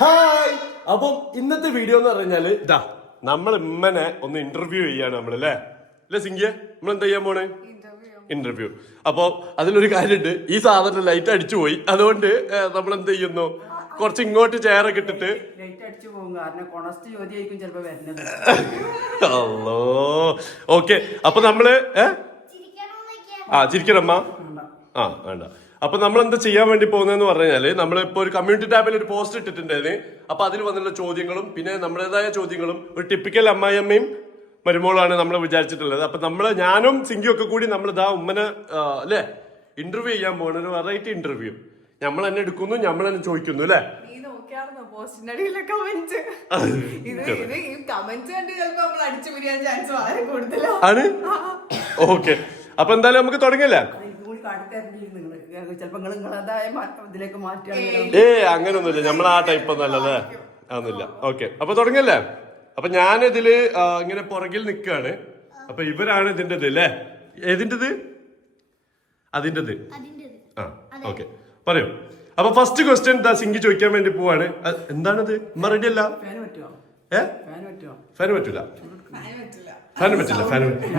Hi. അപ്പം ഇന്നത്തെ video എന്ന് പറഞ്ഞാല് ഇതാ നമ്മൾ ഇമ്മനെ ഒന്ന് ഇന്റർവ്യൂ ചെയ്യാണ് നമ്മളല്ലേ അല്ലേ സിംഗിയ നമ്മൾ എന്താ ചെയ്യാൻ പോണേ ഇന്റർവ്യൂ. അപ്പൊ അതിലൊരു കാര്യമുണ്ട്, ഈ സാധനം ലൈറ്റ് അടിച്ചു പോയി, അതുകൊണ്ട് നമ്മൾ എന്ത് ചെയ്യുന്നു, കുറച്ച് ഇങ്ങോട്ട് ചെയറൊക്കെ ഇട്ടിട്ട് അല്ലോ ഓക്കെ. അപ്പൊ നമ്മള് ചിരിക്കണമ്മ വേണ്ട. അപ്പൊ നമ്മൾ എന്താ ചെയ്യാൻ വേണ്ടി പോകുന്നതെന്ന് പറഞ്ഞാല് നമ്മളിപ്പോ ഒരു കമ്മ്യൂണിറ്റി ടാബിൽ ഒരു പോസ്റ്റ് ഇട്ടിട്ടുണ്ടായിരുന്നു. അപ്പൊ അതിൽ വന്നിട്ടുള്ള ചോദ്യങ്ങളും പിന്നെ നമ്മുടേതായ ചോദ്യങ്ങളും ഒരു ടിപ്പിക്കൽ അമ്മായിയമ്മയും മരുമോളാണ് നമ്മൾ വിചാരിച്ചിട്ടുള്ളത്. അപ്പൊ ഞാനും സിംഗിയും ഒക്കെ കൂടി നമ്മൾ ഇതാ ഉമ്മനെ അല്ലെ ഇന്റർവ്യൂ ചെയ്യാൻ പോകുന്ന ഒരു വെറൈറ്റി ഇന്റർവ്യൂ. നമ്മൾ തന്നെ എടുക്കുന്നു, നമ്മൾ തന്നെ ചോദിക്കുന്നു അല്ലെ. ആണ് ഓക്കെ. അപ്പൊ എന്തായാലും നമുക്ക് തുടങ്ങിയല്ലേ. അങ്ങനൊന്നുമില്ല, നമ്മൾ ആ ടൈപ്പ് ഒന്നും അല്ലല്ലേ, അതൊന്നുമില്ല. ഓക്കെ, അപ്പൊ തുടങ്ങല്ലേ. അപ്പൊ ഞാനിതില് ഇങ്ങനെ പുറകിൽ നിൽക്കാണ്. അപ്പൊ ഇവരാണ് ഇതിൻ്റെത് അല്ലേ. ഏതിൻ്റെത്? അതിൻ്റെത്. ആ ഓക്കെ, പറയൂ. അപ്പൊ ഫസ്റ്റ് ക്വസ്റ്റ്യൻ എന്താ സിംഗി ചോദിക്കാൻ വേണ്ടി പോവാണ്. എന്താണത്? ഉമ്മ റെഡി അല്ല? ഫാന് പറ്റൂല. ഫാന് പറ്റില്ല.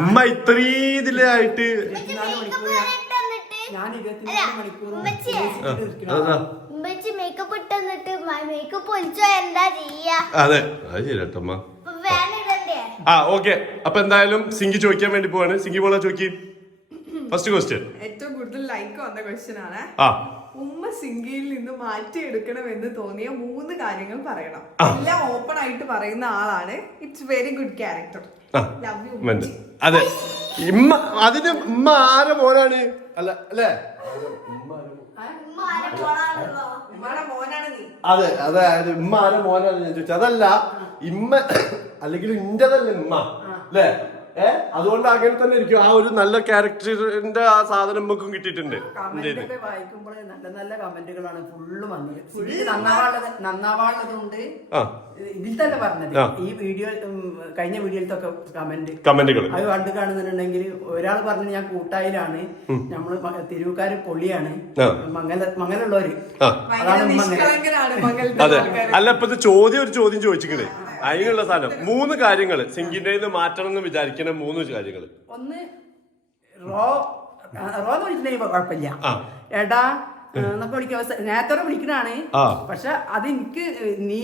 ഉമ്മ ഇത്രയും ഇതിലായിട്ട് അതെ, അത് ശരിയാട്ടമ്മ. ഓക്കെ. അപ്പൊ എന്തായാലും സിംഗി ചോദിക്കാൻ വേണ്ടി പോവാണ്. സിംഗി പോളാ ചോദിക്കി. ഫസ്റ്റ് ക്വസ്റ്റ്യൻ ഏറ്റവും കൂടുതൽ ലൈക്ക് വന്ന ക്വസ്റ്റ്യൻ ആണ്. ഉമ്മ സിംഗിയിൽ നിന്ന് മാറ്റിയെടുക്കണമെന്ന് തോന്നിയ 3 കാര്യങ്ങൾ പറയണം. എല്ലാം ഓപ്പൺ ആയിട്ട് പറയുന്ന ആളാണ്. It's very good character. Love you. അതെ, ഉമ്മ അതിന് ഉമ്മ ആരെ മോനാണ് അല്ല അല്ലേ? അതെ അതെ, ഉമ്മ ആരെ മോനാണ് ഞാൻ ചോദിച്ചത്. അതല്ല ഇമ്മ അല്ലെങ്കിൽ ഇന്റതല്ലേ ഉമ്മ അല്ലേ? അതുകൊണ്ട് അങ്ങനെ തന്നെ ഇരിക്കും. ആ ഒരു നല്ല ക്യാരക്ടറിന്റെ ആ സാധനം നമുക്കും കിട്ടിയിട്ടുണ്ട്. വായിക്കുമ്പോൾ നല്ല നല്ല കമന്റുകളാണ് ഫുള്ള് വന്നത്. നന്നാവാനുള്ളതുകൊണ്ട് ഇതിൽ തന്നെ പറഞ്ഞത് ഈ വീഡിയോ കഴിഞ്ഞ വീഡിയോയിലത്തൊക്കെ കമന്റുകൾ അത് കണ്ടു കാണുന്നുണ്ടെങ്കിൽ ഒരാൾ പറഞ്ഞു ഞാൻ കൂട്ടായിലാണ്, നമ്മള് തിരുവുകാര് പൊള്ളിയാണ്, മംഗലുള്ളവര്. അതെ, അല്ല ഇപ്പൊ ചോദ്യം ചോദിച്ചിക്കണേ അതിനുള്ള സാധനം 3 കാര്യങ്ങള് സിംഗിന്റെ മാറ്റണം എന്ന് വിചാരിക്കുന്ന 3 കാര്യങ്ങള്. ഒന്ന് റോന്ന് വിളിക്കുന്നതിന് കുഴപ്പമില്ല, എടാ എന്നൊക്കെ വിളിക്കാൻ നേരത്തെ വിളിക്കണാണ്. പക്ഷെ അത് എനിക്ക് നീ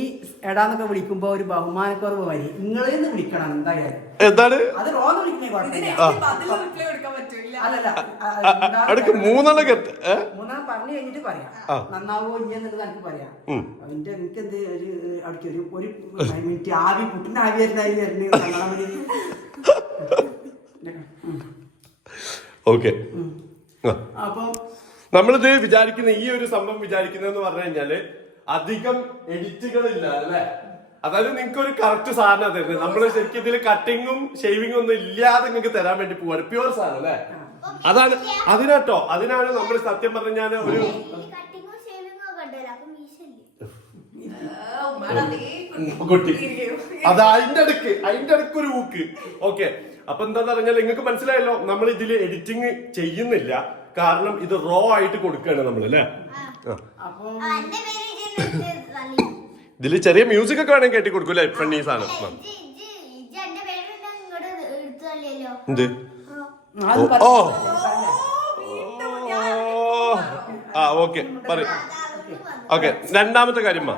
എടാന്നൊക്കെ വിളിക്കുമ്പോ ഒരു ബഹുമാനക്കുറവ് വരി, നിങ്ങളെന്ന് വിളിക്കണം എന്തായാലും. എന്താണ് അത് റോന്ന് വിളിക്കുന്നേ കുഴപ്പമില്ല. മൂന്നെണ്ണം പറഞ്ഞു കഴിഞ്ഞിട്ട് പറയാം നന്നാവോ ഇല്ലെന്നുള്ളത് എനിക്ക് പറയാം. അതിന്റെ എനിക്ക് എന്ത് ഒരു മിനിറ്റ് ആവി പുട്ടിന്റെ ആവി വരുന്ന ഓക്കെ. അപ്പൊ നമ്മളിത് വിചാരിക്കുന്ന ഈ ഒരു സംഭവം വിചാരിക്കുന്നതെന്ന് പറഞ്ഞു കഴിഞ്ഞാല് അധികം എഡിറ്റുകളില്ല അല്ലെ. അതായത് നിങ്ങൾക്ക് ഒരു കറക്റ്റ് സാധനം തരുന്നത്. നമ്മള് ശരിക്കും ഇതിൽ കട്ടിങ്ങും ഷേവിങ്ങും ഒന്നും ഇല്ലാതെ നിങ്ങൾക്ക് തരാൻ വേണ്ടി പോവാണ്. പ്യുവർ സാധനം അല്ലെ. അതാണ് അതിനാണ് നമ്മൾ സത്യം പറഞ്ഞാൽ ഒരു കുട്ടി അത് അതിന്റെ അടുക്ക് ഒരു ഊക്ക്. ഓക്കെ, അപ്പൊ എന്താന്ന് പറഞ്ഞാൽ നിങ്ങൾക്ക് മനസ്സിലായല്ലോ, നമ്മൾ ഇതില് എഡിറ്റിംഗ് ചെയ്യുന്നില്ല. കാരണം ഇത് റോ ആയിട്ട് കൊടുക്കുകയാണ് നമ്മൾ അല്ലേ. ഇതില് ചെറിയ മ്യൂസിക് ഒക്കെ വേണമെങ്കിൽ കേട്ടി കൊടുക്കൂല. ഫണ്ണി സാധനം എന്ത്? ഓക്കെ പറയൂ. ഓക്കെ, രണ്ടാമത്തെ കാര്യം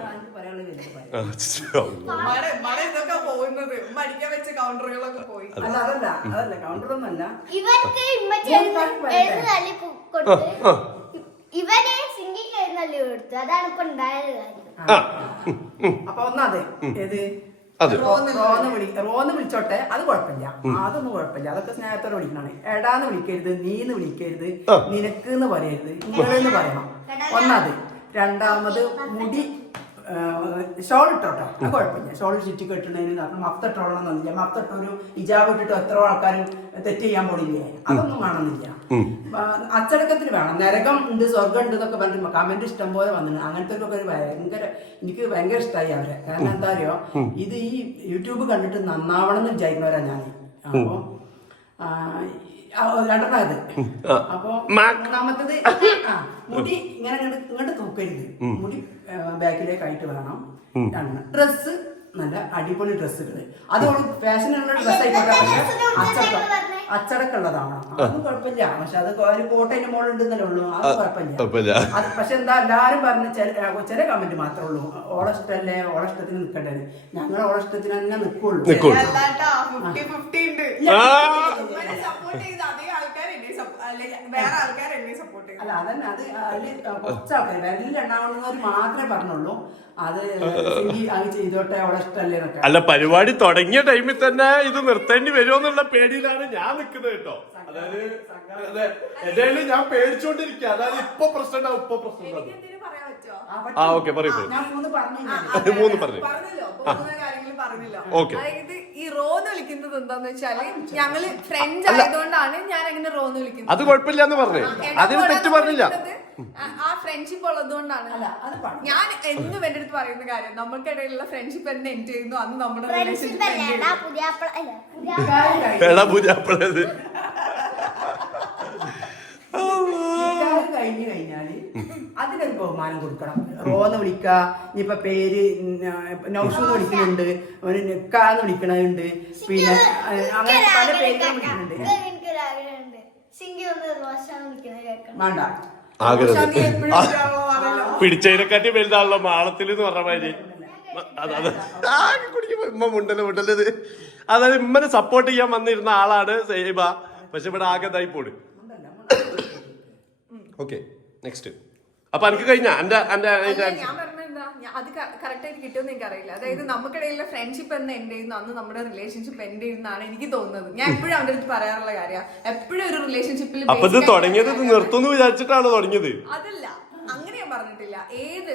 അപ്പൊ ഒന്നാതെ റോന്ന് വിളിച്ചോട്ടെ, അത് കുഴപ്പമില്ല, അതൊന്നും കുഴപ്പമില്ല, അതൊക്കെ സ്നേഹത്തോടെ വിളിക്കണേ. എടാന്ന് വിളിക്കരുത്, നീന്ന് വിളിക്കരുത്, നിനക്ക് എന്ന് പറയരുത്, നിങ്ങളെന്ന് പറയണം. ഒന്നത്. രണ്ടാമത് മുടി ഷോൾ ഇട്ടോട്ടെ, അത് കുഴപ്പമില്ല. ഷോൾ ചുറ്റി കെട്ടണതിന് മഫ്തിട്ടോളണമെന്നില്ല. മഫ്തിട്ടൊരു ഹിജാബ് ഇട്ടിട്ടോ എത്ര ആൾക്കാരും തെറ്റ് ചെയ്യാൻ പോണില്ലേ, അതൊന്നും കാണുന്നില്ല. അച്ചടക്കത്തിന് വേണം. നരകം ഉണ്ട്, സ്വർഗം ഉണ്ട് എന്നൊക്കെ പറഞ്ഞിട്ട് കമന്റ് ഇഷ്ടം പോലെ വന്നിട്ടുണ്ട്. അങ്ങനത്തെ ഒരു എനിക്ക് ഭയങ്കര ഇഷ്ടമായി അവരെ. കാരണം എന്താ അറിയോ, ഇത് ഈ യൂട്യൂബ് കണ്ടിട്ട് നന്നാവണം എന്ന് വിചാരിക്കുന്നവരാ ഞാൻ. അപ്പൊ രണ്ടാമത് അപ്പൊ മൂന്നാമത്തത് മുടി ഇങ്ങനെ ഇങ്ങോട്ട് തൂക്കരുത്. മുടി ബാക്കിലേക്ക് ആയിട്ട് വേണം. ഡ്രസ്സ് നല്ല അടിപൊളി ഡ്രസ്സുകള് അത് ഫാഷനുള്ള ഡ്രസ് ആയിക്കോട്ടെ, പക്ഷെ അച്ചടക്കമുള്ളതാണ്. അതൊന്നും കുഴപ്പമില്ല. പക്ഷെ അത് ഒരു കോട്ടയുടെ മോളുണ്ടെന്നല്ലേ ഉള്ളൂ, അത് കുഴപ്പമില്ല. അത് പക്ഷെ എന്താ എല്ലാരും പറഞ്ഞ ചില കമന്റ് മാത്രമേ ഉള്ളൂ, ഓളെ ഇഷ്ടല്ലേ, ഓളെ ഇഷ്ടത്തിന് നിൽക്കണ്ടേ. ഞങ്ങൾ ഓളെ ഇഷ്ടത്തിന് തന്നെ നിൽക്കുള്ളൂ. അല്ല അതന്നെ, അത് അതില് കുറച്ച് ആൾക്കാർ വിരലിൽ എണ്ണാവുന്നവർ മാത്രമേ പറഞ്ഞുള്ളൂ അത് ചെയ്തോട്ടെ അവളെ ഇഷ്ടല്ലേ എന്നൊക്കെ. അല്ല, പരിപാടി തുടങ്ങിയ ടൈമിൽ തന്നെ ഇത് നിർത്തേണ്ടി വരുമോന്നുള്ള പേടിയിലാണ് ഞാൻ നിൽക്കുന്നത് കേട്ടോ. അതായത് എന്തായാലും ഞാൻ പേടിച്ചോണ്ടിരിക്കുക. അതായത് ഇപ്പൊ പ്രശ്നം ഉണ്ടാവും, ഇപ്പൊ പ്രശ്നം ഉണ്ടാവും. ഓക്കെ പറയൂ. മൂന്ന് പറഞ്ഞു. അതായത് ഈ റോന്ന് വിളിക്കുന്നത് എന്താന്ന് വെച്ചാല് ഞങ്ങള് ഫ്രണ്ട്സ് ആയതുകൊണ്ടാണ് ഞാൻ അങ്ങനെ റോന്ന് വിളിക്കുന്നത്. അത് കുഴപ്പമില്ല എന്ന് പറഞ്ഞു, അതിന് തെറ്റ് പറഞ്ഞില്ല. ആ ഫ്രണ്ട്ഷിപ്പ് ഉള്ളതുകൊണ്ടാണ് ഞാൻ എന്നും എന്റെ അടുത്ത് പറയുന്ന കാര്യം. നമ്മൾക്കിടയിലുള്ള ഫ്രണ്ട്ഷിപ്പ് എന്ന് എൻഡ് ചെയ്യുന്നു അന്ന് നമ്മുടെ റിലേഷൻഷിപ്പ് കഴിഞ്ഞു കഴിഞ്ഞാല് അതിനൊരു ബഹുമാനം കൊടുക്കണം. റോന്ന് വിളിക്ക, ഇനിയിപ്പൊ പേര് നൗഷൂന്ന് വിളിക്കുന്നുണ്ട്, ഒരു നെക്കാന്ന് വിളിക്കണുണ്ട്, പിന്നെ അങ്ങനെ പല പേരുകളും വിളിക്കുന്നുണ്ട്. വേണ്ട, പിടിച്ചതിനെക്കാട്ടി വലുതാണല്ലോ മാളത്തിൽ എന്ന് പറഞ്ഞ മാതിരി. ഇമ്മ മുണ്ടല്ലത്. അതായത് ഇമ്മനെ സപ്പോർട്ട് ചെയ്യാൻ വന്നിരുന്ന ആളാണ് സൈബ, പക്ഷെ ഇവിടെ ആകെ ഇതായി പോണ്. Okay, next. അപ്പൊ എനിക്ക് കഴിഞ്ഞ ഞാൻ പറഞ്ഞെന്താ, അത് കറക്റ്റ് ആയിട്ട് കിട്ടുമെന്ന് എനിക്ക് അറിയില്ല. അതായത് നമുക്കിടയിലുള്ള ഫ്രണ്ട്ഷിപ്പ് എന്ന് എൻഡ് ചെയ്യുന്നു അന്ന് നമ്മുടെ റിലേഷൻഷിപ്പ് എൻഡ് ചെയ്യുന്നതാണ് എനിക്ക് തോന്നുന്നത്. ഞാൻ എപ്പോഴും അവരുടെ അടുത്ത് പറയാറുള്ള കാര്യമാണ്, എപ്പോഴും ഒരു റിലേഷൻഷിപ്പിൽ തുടങ്ങിയത് നിർത്തുന്നു വിചാരിച്ചിട്ടാണ് തുടങ്ങിയത്. അതല്ല, അങ്ങനെ ഞാൻ പറഞ്ഞിട്ടില്ല.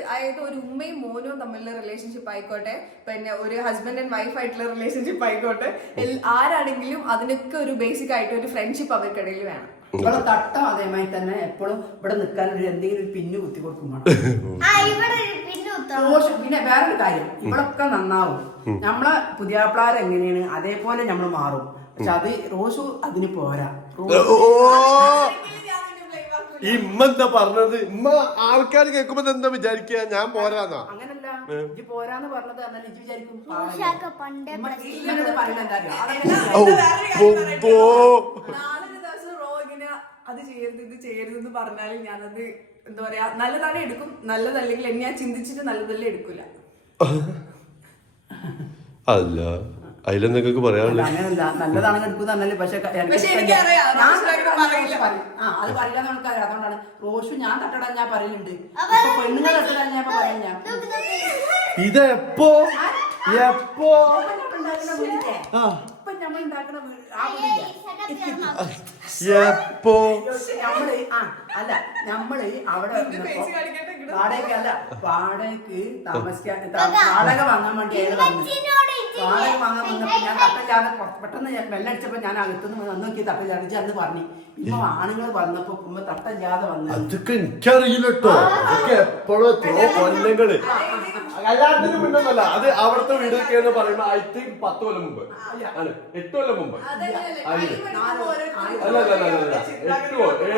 അതായത് ഒരു ഉമ്മയും മോനും തമ്മിലുള്ള റിലേഷൻഷിപ്പ് ആയിക്കോട്ടെ, പിന്നെ ഒരു ഹസ്ബൻഡ് ആൻഡ് വൈഫ് ആയിട്ടുള്ള റിലേഷൻഷിപ്പ് ആയിക്കോട്ടെ, ആരാണെങ്കിലും അതിനൊക്കെ ഒരു ബേസിക് ആയിട്ട് ഒരു ഫ്രണ്ട്ഷിപ്പ് അവർക്കിടയിൽ വേണം. ഇവിടെ തട്ടം അതേമാതിരി തന്നെ എപ്പോഴും ഇവിടെ നിൽക്കാൻ ഒരു എന്തെങ്കിലും ഒരു പിന്ന് കുത്തി കൊടുക്കുമ്പോൾ. പിന്നെ വേറൊരു കാര്യം, ഇവിടൊക്കെ നന്നാവും. നമ്മളെ പുതിയാപ്പിളാർ എങ്ങനെയാണ് അതേപോലെ നമ്മൾ മാറും. പക്ഷെ അത് റോഷു അതിന് പോരാ. ഇമ്മെന്താ പറഞ്ഞത്? ഇമ്മ ആൾക്കാർ കേൾക്കുമ്പോ എന്താ വിചാരിക്കുക? ഞാൻ പോരാന്നാ? അങ്ങനല്ല, ഇജ്ജ് പോരാന്ന് പറഞ്ഞത് എന്നാൽ ഇജ്ജ് വിചാരിക്കും അത് ചെയ്യരുത് ഇത് ചെയ്യരുത് എന്ന് പറഞ്ഞാലും ഞാനത് എന്താ പറയാ, നല്ലതാണ് എടുക്കും, നല്ലതല്ലെങ്കിൽ എന്നെ ഞാൻ ചിന്തിച്ചിട്ട് നല്ലതല്ലേ എടുക്കൂല. അല്ല, അതിലെന്തൊക്കെ പറയാനുള്ളത്? അങ്ങനല്ല, നല്ലതാണെങ്കിൽ എടുക്കുന്നല്ലേ. പക്ഷെ അത് പറയില്ല നമുക്കറിയാം. അതുകൊണ്ടാണ് റോഷു ഞാൻ തട്ടടാൻ ഞാൻ പറയുന്നുണ്ട്, പെണ്ണുങ്ങൾ തട്ടടാൻ ഞാൻ പറയില്ല. ഇതെപ്പോ എപ്പോ നമ്മൾ ഉണ്ടാക്കണ എപ്പോ അല്ല നമ്മള് അവിടെ വാടകയ്ക്ക് താമസിക്കാൻ വാടക വാങ്ങാൻ വേണ്ടി വാടക വാങ്ങാൻ വന്നപ്പോ ഞാൻ തട്ടല്ലാതെ പെട്ടെന്ന് വെള്ളടിച്ചപ്പോ ഞാൻ അകത്തുനിന്ന് വന്ന് നോക്കി തട്ടല്ലാതെ അന്ന് പറഞ്ഞു. ഇപ്പൊ ആണുങ്ങൾ വന്നപ്പോ തട്ടല്ലാതെ വന്നു. അതൊക്കെ എനിക്കറിയില്ല കേട്ടോ. അതൊക്കെ എപ്പോഴും എത്രയോ കൊല്ലങ്ങള് കല്യാണത്തിന് മുന്നല്ല. അത് അവിടുത്തെ വീടൊക്കെ എന്ന് പറയുമ്പോ ഐ തിങ്ക് 10 കൊല്ലം മുമ്പ്, 8 കൊല്ലം മുമ്പ്,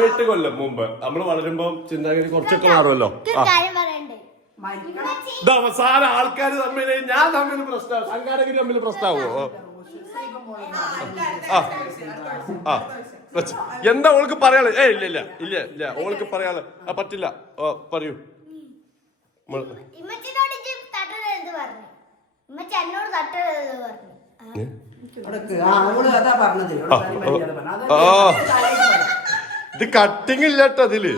8 കൊല്ലം മുമ്പ് നമ്മള് വളരുമ്പോ ചിന്താഗതി കുറച്ചൊക്കെ മാറുമല്ലോ. ഇത് അവസാനം ആൾക്കാര് തമ്മില് ഞാൻ തമ്മിൽ പ്രശ്നമാവും, സംഘാടകര് തമ്മിൽ പ്രശ്നമാവോ? എന്താ ഓൾക്ക് പറയാള്? ഇല്ല ഇല്ല ഇല്ല ഇല്ല ഓൾക്ക് പറയാള് പറ്റില്ല. പറയൂ. ഇത് കട്ടിങ് ഇല്ല കേട്ടോ അതില്.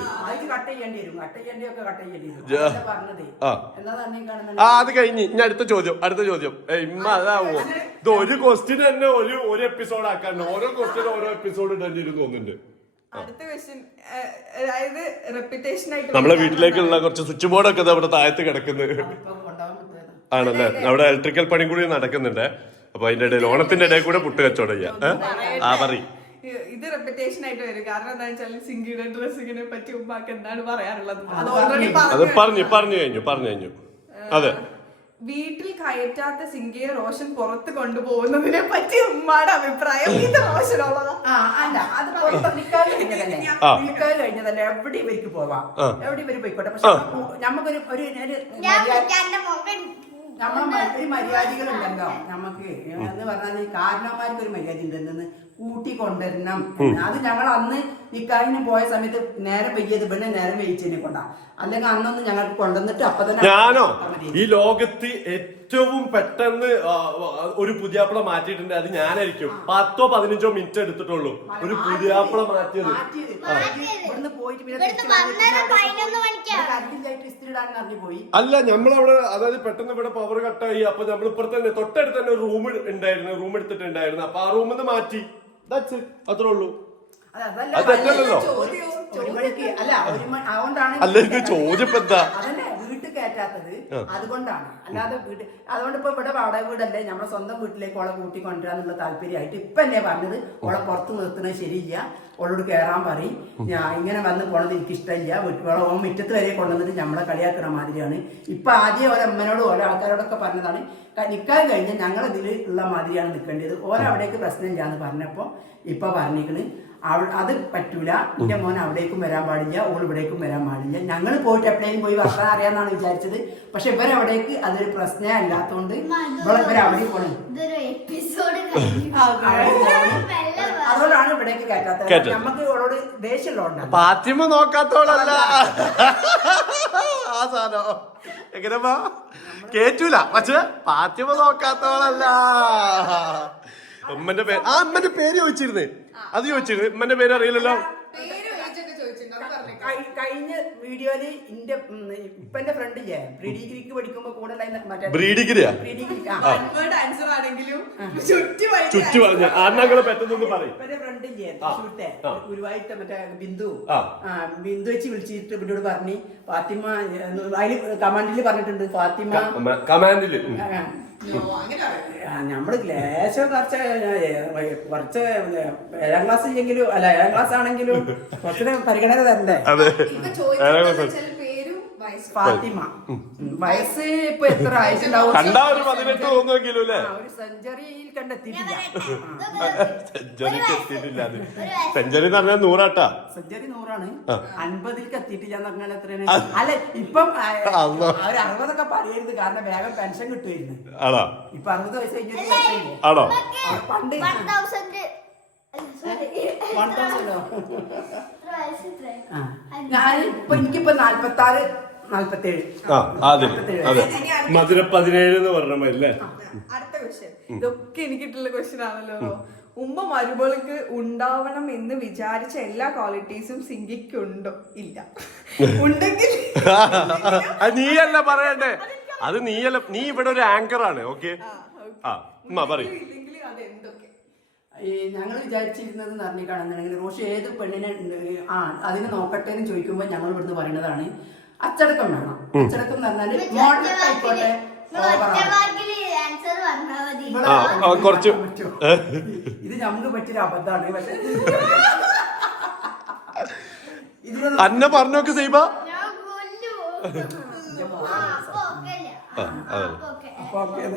അത് കഴിഞ്ഞ് ഇനി അടുത്ത ചോദ്യം. ഇമ്മ അതാവോ? ഇത് ഒരു ക്വസ്റ്റ്യൻ തന്നെ ഒരു എപ്പിസോഡ് ആക്കാൻ, ഓരോ ക്വസ്റ്റ്യൻ ഓരോ എപ്പിസോഡ് ഇടേണ്ടി വരും തോന്നുന്നുണ്ട്. അടുത്ത ക്വസ്റ്റ്യൻ, അതായത് റെപ്യൂട്ടേഷൻ ആയിട്ട് നമ്മളെ വീട്ടിലേക്കുള്ള കുറച്ച് സ്വിച്ച് ബോർഡൊക്കെ അവിടെ താഴത്ത് കിടക്കുന്നത് ആണല്ലേ. അവിടെ ഇലക്ട്രിക്കൽ പണി കൂടി നടക്കുന്നുണ്ട്. അപ്പൊ അതിന്റെ ഇടയിൽ ഓണത്തിന്റെ ഇടയിൽ കൂടെ പുട്ട് കച്ചവടം ചെയ്യാം. ഇത് റെപ്യൂട്ടേഷൻ ആയിട്ട് വരും. കാരണം എന്താ വെച്ചാൽ സിംഗിയുടെ ഡ്രസ്സിങ്ങിനെ പറ്റി ഉമ്മാക്ക് എന്താണ് പറയാനുള്ളത്? അത് പറഞ്ഞു കഴിഞ്ഞു. അതെ, വീട്ടിൽ കയറ്റാത്ത സിംഗിയെ റോഷൻ പുറത്ത് കൊണ്ടുപോകുന്നതിനെ പറ്റി ഉമ്മാടെ അഭിപ്രായം ഇത് റോഷനുള്ളതാ? അല്ല, അത് കഴിഞ്ഞതല്ലേ, എവിടെ ഇവർക്ക് പോവാം, എവിടെ ഇവര് പോയിക്കോട്ടെ. പക്ഷെ നമുക്കൊരു നമ്മളെ ഒരു മര്യാദകളുണ്ടല്ലോ നമുക്ക് എന്ന് പറഞ്ഞാൽ ഈ കാരണവന്മാർക്ക് ഒരു മര്യാദ ഉണ്ടെന്ന് കൂട്ടി കൊണ്ടുവരണം. അത് ഞങ്ങൾ അന്ന് നിക്കാഹിന് പോയ സമയത്ത് നേരം വൈകിയത് പിന്നെ നേരം വൈകിച്ചതിനെ കൊണ്ടാ. അല്ലെങ്കിൽ അന്നൊന്നും ഞങ്ങൾക്ക് കൊണ്ടുവന്നിട്ട് അപ്പൊ തന്നെ ഞാനോ ഈ ലോകത്ത് ഏറ്റവും പെട്ടെന്ന് ഒരു പുതിയാപ്പിള മാറ്റിയിട്ടുണ്ട് അത് ഞാനായിരിക്കും. 10-15 മിനിറ്റ് എടുത്തിട്ടുള്ളൂ ഒരു പുതിയാപ്പിള മാറ്റിയത്. ഇവിടുന്ന് പോയിട്ട് പോയി. അല്ല നമ്മളവിടെ അതായത് പെട്ടെന്ന് ഇവിടെ പവർ കട്ടായി. അപ്പൊ നമ്മളിപ്പുറത്ത് തന്നെ തൊട്ടടുത്ത് തന്നെ റൂം ഉണ്ടായിരുന്നു, റൂം എടുത്തിട്ടുണ്ടായിരുന്നു. അപ്പൊ ആ റൂമിൽ നിന്ന് മാറ്റി. അത്രേ ഉള്ളൂ. അത് തെറ്റല്ലല്ലോ. അല്ല എനിക്ക് ചോദ്യം എന്താ വീട്ടിൽ കയറ്റാത്തത് അതുകൊണ്ടാണ്. അല്ലാതെ അതുകൊണ്ട് ഇപ്പൊ ഇവിടെ വാടക വീടല്ലേ നമ്മളെ സ്വന്തം വീട്ടിലേക്ക് ഓളെ കൂട്ടി കൊണ്ടുവരാന്നുള്ള താല്പര്യമായിട്ട് ഇപ്പൊ എന്നെ പറഞ്ഞത് ഓളെ പുറത്ത് നിർത്തുന്നത് ശരിയില്ല, ഓളോട് കയറാൻ പറയും, ഞാൻ ഇങ്ങനെ വന്ന് പോണത് എനിക്ക് ഇഷ്ടമില്ല, ഓ മുറ്റത്ത് വരെ കൊണ്ടുവന്നിട്ട് നമ്മളെ കളിയാക്കണ മാതിരിയാണ്. ഇപ്പൊ ആദ്യം ഓരോ അമ്മനോടും ഓരോ ആൾക്കാരോടൊക്കെ പറഞ്ഞതാണ് നിൽക്കാൻ കഴിഞ്ഞാൽ ഞങ്ങളിതിൽ ഉള്ള മാതിരിയാണ് നിൽക്കേണ്ടത്. ഓരവിടേക്ക് പ്രശ്നമില്ല എന്ന് പറഞ്ഞപ്പോ ഇപ്പൊ പറഞ്ഞിരിക്കണ് അത് പറ്റൂല, എന്റെ മോൻ അവിടേക്കും വരാൻ പാടില്ല, ഓൾ ഇവിടേക്കും വരാൻ പാടില്ല. ഞങ്ങൾ പോയിട്ട് എപ്പോഴേലും പോയി വർത്താനം അറിയാന്നാണ് വിചാരിച്ചത്. പക്ഷെ ഇവരവിടേക്ക് അതൊരു പ്രശ്നമേ അല്ലാത്തോണ്ട് ഇവരവിടെ പോണേ. അതുകൊണ്ടാണ് ഇവിടേക്ക് കയറ്റാത്തത്. നമുക്ക് ഇവളോട് ദേഷ്യമുള്ളതുകൊണ്ടാണ്. ഫാത്തിമ നോക്കാത്തോളല്ല ആ സാധനം എങ്ങനെ കേറ്റൂല. പക്ഷെ ഫാത്തിമ നോക്കാത്തോളല്ല. ഉമ്മന്റെ പേര് അമ്മന്റെ പേര് ചോദിച്ചിരുന്നേ. അത് ചോദിച്ചിരുന്നു. ഉമ്മന്റെ പേര് അറിയില്ലല്ലോ. കഴിഞ്ഞ വീഡിയോയില് ഇപ്പന്റെ ഫ്രണ്ട് ഇല്ലേ പ്രീ ഡിഗ്രിക്ക് പഠിക്കുമ്പോ കൂടെ ചുറ്റി പറഞ്ഞ ആണ്ണങ്ങളെ പെട്ടെന്ന് പറയും. ഇപ്പന്റെ ഫ്രണ്ട് ഇല്ലേ തൃശ്ശൂരത്തെ ഗുരുവായൂരത്തെ മറ്റേ ബിന്ദു വെച്ച് വിളിച്ചിട്ട് ഇവരോട് പറഞ്ഞു ഫാത്തിമ അതില് കമാൻഡില് പറഞ്ഞിട്ടുണ്ട് ഫാത്തിമ കമാൻഡില് നമ്മള് ലേശം കുറച്ച് 7ാം ക്ലാസ് ഇല്ലെങ്കിലും അല്ല 7ാം ക്ലാസ് ആണെങ്കിലും കുറച്ചിനെ പരിഗണന തരണ്ടേ. ഫാത്തിമ വയസ്സ് ഇപ്പൊ എത്ര ആയിട്ടുണ്ടാവും? ഒരു സെഞ്ചുറിയിൽ കണ്ടെത്തിയിട്ടില്ല. സെഞ്ചുറി എന്ന് പറഞ്ഞാൽ 100 സെഞ്ചുറി 100ആണ്. 50ലേക്ക് എത്തിയിട്ടില്ല എന്ന് പറഞ്ഞാൽ എത്രയാണ്? അല്ല ഇപ്പം ഒരു 60 പറയരുത്, കാരണം വേഗം പെൻഷൻ കിട്ടുമായിരുന്നു. ഇപ്പൊ 60 വയസ്സ് കഴിഞ്ഞിട്ട് പണ്ട് 1000 എനിക്കിപ്പോ 46 47. മധുര 17 എന്ന് പറഞ്ഞല്ലേ. അടുത്ത ക്വസ്റ്റ്യൻ, ഇതൊക്കെ എനിക്കിട്ടുള്ള ക്വസ്റ്റ്യൻ ആണല്ലോ. ഉമ്മ മരുമകൾക്ക് ഉണ്ടാവണം എന്ന് വിചാരിച്ച എല്ലാ ക്വാളിറ്റീസും സിങ്കിക്കുണ്ടോ? ഇല്ല. ഉണ്ടെങ്കിൽ നീയല്ല പറയണ്ടേ, അത് നീയല്ല. നീ ഇവിടെ ഒരു ആങ്കർ ആണ്. ഓക്കെ പറയും. ഞങ്ങൾ വിചാരിച്ചിരുന്നത് പറഞ്ഞിട്ടാണെന്നുണ്ടെങ്കിൽ റോഷി ഏത് പെണ്ണിനെ അതിനെ നോക്കട്ടെ എന്ന് ചോദിക്കുമ്പോൾ ഞങ്ങൾ ഇവിടുന്ന് പറയുന്നതാണ് അച്ചടക്കം വേണം. അച്ചടക്കം എന്ന് പറഞ്ഞാല് മോഡൽ ആയിക്കോട്ടെ. കുറച്ച് ഇത് നമുക്ക് പറ്റിയൊരു അബദ്ധമാണ്. പക്ഷെ അന്നെ പറഞ്ഞോക്ക് സൈബ.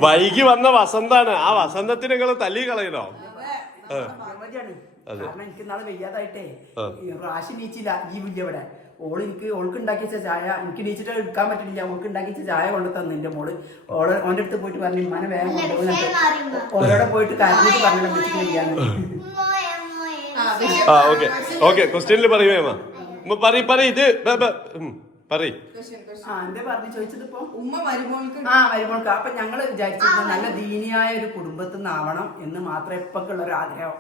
വൈകി വന്ന വസന്താണ്. ആ വസന്തത്തിന് നിങ്ങൾ തല്ലി കളയണോ? കാരണം എനിക്ക് നാളെ വയ്യാതായിട്ടേ റാശി നീച്ചില്ല ജീവില്ല ഇവിടെ. ഓൾക്ക് ഉണ്ടാക്കി വെച്ച ചായ എനിക്ക് നീച്ചിട്ട് എടുക്കാൻ പറ്റില്ല. ഓൾക്ക് ഉണ്ടാക്കി വെച്ച ചായ കൊണ്ട് തന്നു എന്റെ മോള്. ഓന്റെ അടുത്ത് പോയിട്ട് പറഞ്ഞു ഇമ്മാനെ വേഗം കൊണ്ടുപോകുന്നുണ്ട്. ഓരോടെ പോയിട്ട് കരഞ്ഞിട്ട് പറഞ്ഞു വെച്ചിട്ടില്ലാന്ന്. ഓക്കെ ക്വസ്റ്റ്യനിൽ പറയുമോ? പറ ഇത് പറയ്. എന്താ പറഞ്ഞു ചോദിച്ചത്? ഇപ്പൊ ഉമ്മ മരുമോൾക്ക് മരുമോൾക്ക്. അപ്പൊ ഞങ്ങള് വിചാരിച്ചിരുന്നത് നല്ല ദീനിയായ ഒരു കുടുംബത്തിൽ നിന്നാവണം എന്ന് മാത്രം ഇപ്പൊക്കെയുള്ള ഒരു ആഗ്രഹം.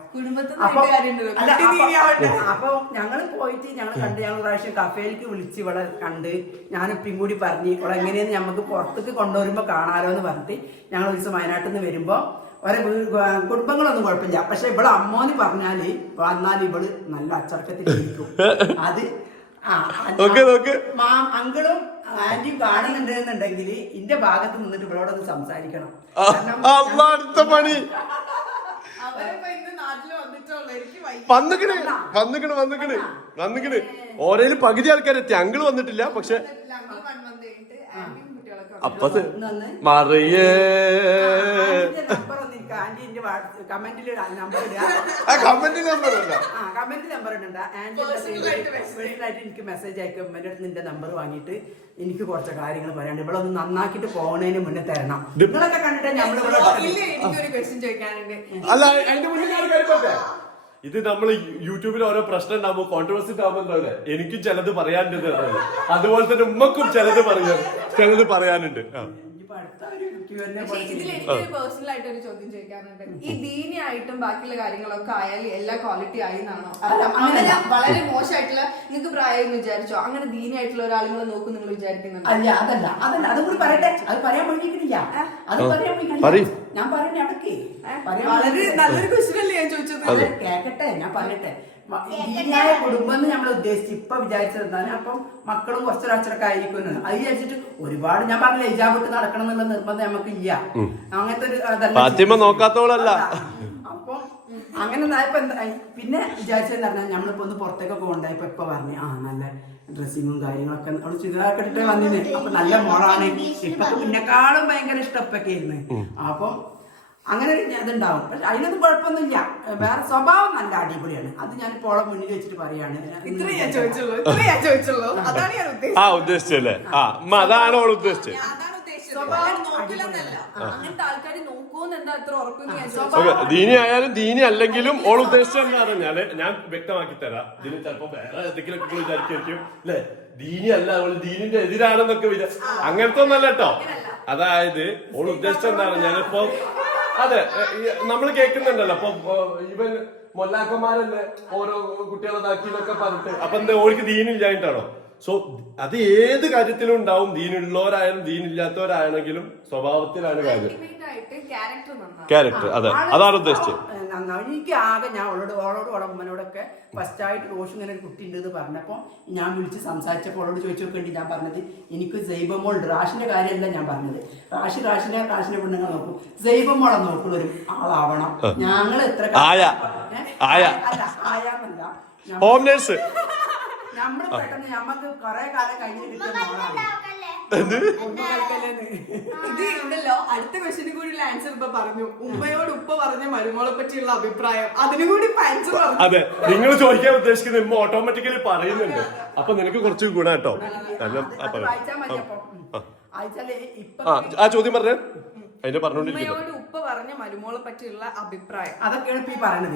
അപ്പൊ ഞങ്ങള് പോയിട്ട് ഞങ്ങൾ കണ്ട് ഞങ്ങൾ പ്രാവശ്യം കഫേലേക്ക് വിളിച്ച് ഇവിടെ കണ്ട് ഞാനിപ്പം കൂടി പറഞ്ഞ് ഇവിടെ എങ്ങനെയെന്ന് നമുക്ക് പുറത്തേക്ക് കൊണ്ടുവരുമ്പോ കാണാലോ എന്ന് പറഞ്ഞിട്ട് ഞങ്ങൾ ഒരു ദിവസം വയനാട്ടിൽ നിന്ന് വരുമ്പോ ഒരേ കുടുംബങ്ങളൊന്നും കുഴപ്പമില്ല. പക്ഷെ ഇവിടെ അമ്മോന്ന് പറഞ്ഞാല് വന്നാൽ ഇവള് നല്ല അച്ചടക്കത്തിലിരിക്കും. അത് അങ്കിളും ആന്റിയും കാണുന്നുണ്ടെന്നുണ്ടെങ്കിൽ ഇന്റെ ഭാഗത്ത് നിന്നിട്ട് ഇവളോടൊന്ന് സംസാരിക്കണം. വന്നിക്കണ് ഓരോ പകുതി ആൾക്കാരെത്തി. അങ്കിള് വന്നിട്ടില്ല. പക്ഷെ അപ്പൊ മറിയേ ആന്റി എന്റെ കമന്റിൽ നമ്പർ ഇടുക. കമന്റ് നമ്പർ അല്ല, കമന്റ് നമ്പർ ഇടണ്ട. ആന്റി പേഴ്സണലായിട്ട് എനിക്ക് മെസ്സേജ് അയക്കും. എന്റെ അടുത്ത് നിന്റെ നമ്പർ വാങ്ങിയിട്ട് എനിക്ക് കുറച്ച് കാര്യങ്ങൾ പറയാണ്ട്. ഇവിടെ ഒന്ന് നന്നാക്കിയിട്ട് പോകുന്നതിന് മുന്നേ തരണം. നിങ്ങളൊക്കെ കണ്ടിട്ട് നമ്മളിവിടെ എനിക്കൊരു ക്വസ്റ്റ്യൻ ചോദിക്കാനുണ്ട്. അല്ല അതിന്റെ മുന്നേ ഞാൻ കാര്യമൊക്കെ ഇത് നമ്മൾ യൂട്യൂബിൽ ഓരോ പ്രശ്നം ഉണ്ടാകുമ്പോൾ കോൺട്രവേഴ്സി ഉണ്ടാകുമ്പോഴല്ലേ എനിക്കും ചിലത് പറയാനുണ്ട്, അതുപോലെ തന്നെ ഉമ്മക്കും ചിലത് പറയാനുണ്ട്. പക്ഷേ ഇതിൽ എനിക്കൊരു പേഴ്സണൽ ആയിട്ട് ഒരു ചോദ്യം ചോദിക്കാറുണ്ട്. ഈ ദീനിയായിട്ടും ബാക്കിയുള്ള കാര്യങ്ങളൊക്കെ ആയാലും എല്ലാ ക്വാളിറ്റി ആയി എന്നാണോ? അങ്ങനെ വളരെ മോശമായിട്ടുള്ള നിങ്ങൾക്ക് പ്രായം എന്ന് വിചാരിച്ചോ? അങ്ങനെ ദീനിയായിട്ടുള്ള ഒരാളുകളെ നോക്കും നിങ്ങൾ വിചാരിക്കുന്നുണ്ട്? അല്ല, അതല്ല, അതും കൂടി പറയട്ടെ. അത് പറയാൻ വേണ്ടിയിട്ടില്ല, അത് പറയാൻ ഞാൻ പറയണേ അടക്കേ. വളരെ നല്ലൊരു ക്വസ്റ്റ്യൻ അല്ലേ ഞാൻ ചോദിച്ചത്? കേക്കട്ടെ, ഞാൻ പറയട്ടെ. ദീനിയായ കുടുംബം എന്ന് നമ്മൾ ഉദ്ദേശിച്ച് ഇപ്പൊ വിചാരിച്ചതാണ്. അപ്പം മക്കളും കുറച്ചൊരച്ചടക്കം ആയിരിക്കും. അത് വിചാരിച്ചിട്ട് ഒരുപാട് ഞാൻ പറഞ്ഞില്ല ഹിജാബിട്ട് നടക്കണം എന്നുള്ള നിർബന്ധം നമുക്ക് ഇല്ല. അങ്ങനത്തെ ഒരു നോക്കാത്തോളല്ല. അപ്പൊ അങ്ങനെ ഇപ്പൊ എന്താ പിന്നെ വിചാരിച്ചതെന്ന് പറഞ്ഞാൽ നമ്മളിപ്പോ ഒന്ന് പുറത്തേക്കൊക്കെ കൊണ്ടായപ്പോ ഇപ്പൊ പറഞ്ഞു നല്ല ഡ്രസ്സിങ്ങും കാര്യങ്ങളൊക്കെ അവള് ചുരിദാറൊക്കെ ഇട്ടിട്ട് വന്നിന്. അപ്പൊ നല്ല മോളാണ്. ഇപ്പൊ പിന്നെക്കാളും ഭയങ്കര ഇഷ്ടപ്പൊക്കെ ആയിരുന്നു. അപ്പം അങ്ങനെ അതുണ്ടാവും. പക്ഷെ അതിനൊന്നും കുഴപ്പമൊന്നുമില്ല. വേറെ സ്വഭാവം നല്ല അടിപൊളിയാണ്. അത് ഞാനിപ്പോ ഓളെ മുന്നിൽ വെച്ചിട്ട് പറയാണ്. ഇത്രേ ഞാൻ ചോദിച്ചുള്ളൂ. അതാണ് ഞാൻ ഉദ്ദേശിച്ചല്ലേ? അതാണ് ഓൾ ഉദ്ദേശിച്ചത്. അങ്ങനത്തെ ആൾക്കാര് നോക്കൂന്ന് എന്താ അത്ര ഉറപ്പ്? ദീനി ആയാലും ദീനി അല്ലെങ്കിലും ഓൾ ഉദ്ദേശിച്ചെന്ന് പറഞ്ഞാല് ഞാൻ വ്യക്തമാക്കി തരാം. ഇതിന് ചിലപ്പോ വേറെ എന്തെങ്കിലും വിചാരിക്കും അല്ലെ, ദീനി അല്ല അവള് ദീനിന്റെ എതിരാണെന്നൊക്കെ അങ്ങനത്തെ ഒന്നല്ല കേട്ടോ. അതായത് ഓൾ ഉദ്ദേശിച്ചെന്താണ് ഞാനിപ്പോ അതെ നമ്മൾ കേൾക്കുന്നുണ്ടല്ലോ. അപ്പൊ ഇവൻ മൊല്ലാക്കന്മാരല്ലേ ഓരോ കുട്ടികളതാക്കിന്നൊക്കെ പറഞ്ഞിട്ട് അപ്പൊ എന്താ ഓൾക്ക് ദീനില്ലായിട്ടാണോ? സോ അത് ഏത് കാര്യത്തിലും ഉണ്ടാവും. ദീനുള്ളവരായാലും ദീനില്ലാത്തവരാണെങ്കിലും സ്വഭാവത്തിലാണ് കാര്യം. ക്യാരക്ടർ അതെ, അതാണ് ഉദ്ദേശിച്ചത്. എനിക്ക് ആകെ ഞാൻ ഓളോട് ഓളെ ഉമ്മനോടൊക്കെ ഫസ്റ്റ് ആയിട്ട് റോഷ് ഇങ്ങനെ ഒരു കുട്ടി ഉണ്ട് എന്ന് പറഞ്ഞപ്പോ ഞാൻ വിളിച്ച് സംസാരിച്ചപ്പോൾ ഓളോട് ചോദിച്ചു നോക്കേണ്ടി ഞാൻ പറഞ്ഞത് എനിക്ക് സൈബമോൾ റാഷിന്റെ കാര്യമല്ല ഞാൻ പറഞ്ഞത്. റാഷിനെ പെണ്ണുങ്ങൾ നോക്കും, സൈബമോളെ നോക്കുന്ന ഒരു ആളാവണം. ഞങ്ങൾ എത്ര ആയാന്നല്ല ഹോം നേഴ്സ് നമ്മള് പെട്ടെന്ന് നമ്മക്ക് കൊറേ കാലം കഴിഞ്ഞ് കിട്ടുന്ന ഇത് ഉണ്ടല്ലോ. അടുത്ത ക്വസ്റ്റിന് കൂടി ആൻസർ ഇപ്പൊ പറഞ്ഞു. ഉമ്മയോട് ഉപ്പ പറഞ്ഞ മരുമോളെ പറ്റിയുള്ള അഭിപ്രായം അതിനു കൂടി ആൻസർ പറഞ്ഞു. അതെ, നിങ്ങൾ ചോദിക്കാൻ ഉദ്ദേശിക്കുന്നത് ഉമ്മ ഓട്ടോമാറ്റിക്കലി പറയുന്നുണ്ട്. അപ്പൊ നിനക്ക് കുറച്ച് ഗുണം കേട്ടോ. ആ ചോദ്യം പറഞ്ഞേ, അതിന്റെ പറഞ്ഞോണ്ടിരിക്കുന്നു. ഉമ്മയോട് ഉപ്പ പറഞ്ഞ മരുമോളെ പറ്റിയുള്ള അഭിപ്രായം അതൊക്കെയാണ് ഇപ്പൊ ഈ പറയണത്.